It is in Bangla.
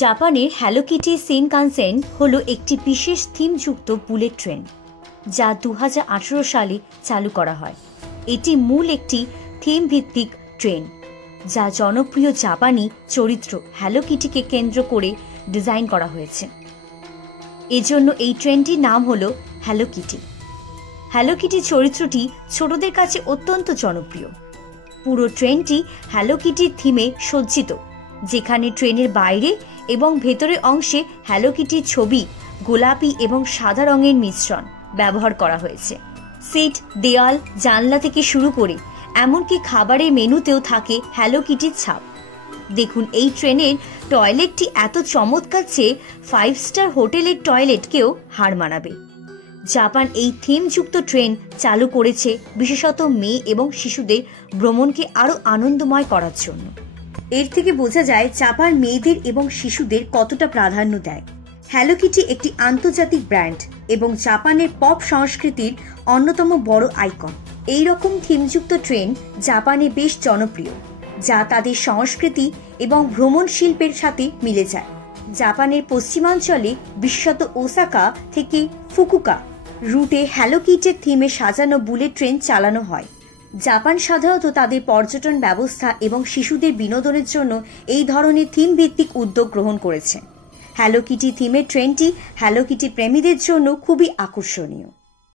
জাপানের হ্যালো কিটি শিনকানসেন হলো একটি বিশেষ থিমযুক্ত বুলেট ট্রেন যা 2018 সালে চালু করা হয়। এটি মূল একটি থিম ভিত্তিক ট্রেন যা জনপ্রিয় জাপানি চরিত্র হ্যালো কিটিকে কেন্দ্র করে ডিজাইন করা হয়েছে। এজন্য এই ট্রেনটির নাম হলো হ্যালো কিটি। হ্যালো কিটি চরিত্রটি ছোটদের কাছে অত্যন্ত জনপ্রিয়। পুরো ট্রেনটি হ্যালো কিটির থিমে সজ্জিত, যেখানে ট্রেনের বাইরে এবং ভেতরের অংশে হ্যালো কিটির ছবি গোলাপি এবং সাদা রঙের মিশ্রণ ব্যবহার করা হয়েছে। সিট, দেয়াল, জানলা থেকে শুরু করে এমনকি খাবারের মেনুতেও থাকে হ্যালো কিটির ছাপ। দেখুন, এই ট্রেনের টয়লেটটি এত চমৎকার যে 5 স্টার হোটেলের টয়লেটকেও হার মানাবে। জাপান এই থিমযুক্ত ট্রেন চালু করেছে বিশেষত মেয়ে এবং শিশুদের ভ্রমণকে আরও আনন্দময় করার জন্য। এর থেকে বোঝা যায় জাপান মেয়েদের এবং শিশুদের কতটা প্রাধান্য দেয়। হ্যালো কিটি একটি আন্তর্জাতিক ব্র্যান্ড এবং জাপানের পপ সংস্কৃতির অন্যতম বড় আইকন। এই রকম থিমযুক্ত ট্রেন জাপানে বেশ জনপ্রিয়, যা তাদের সংস্কৃতি এবং ভ্রমণ শিল্পের সাথে মিলে যায়। জাপানের পশ্চিমাঞ্চলে বিশেষত ওসাকা থেকে ফুকুওকা রুটে হ্যালো কিটির থিমে সাজানো বুলেট ট্রেন চালানো হয়। জাপান সাধারণত তাদের পর্যটন ব্যবস্থা এবং শিশুদের বিনোদনের জন্য এই ধরনের থিম ভিত্তিক উদ্যোগ গ্রহণ করেছে। হ্যালো কিটি থিমের ট্রেনটি হ্যালো কিটি প্রেমীদের জন্য খুবই আকর্ষণীয়।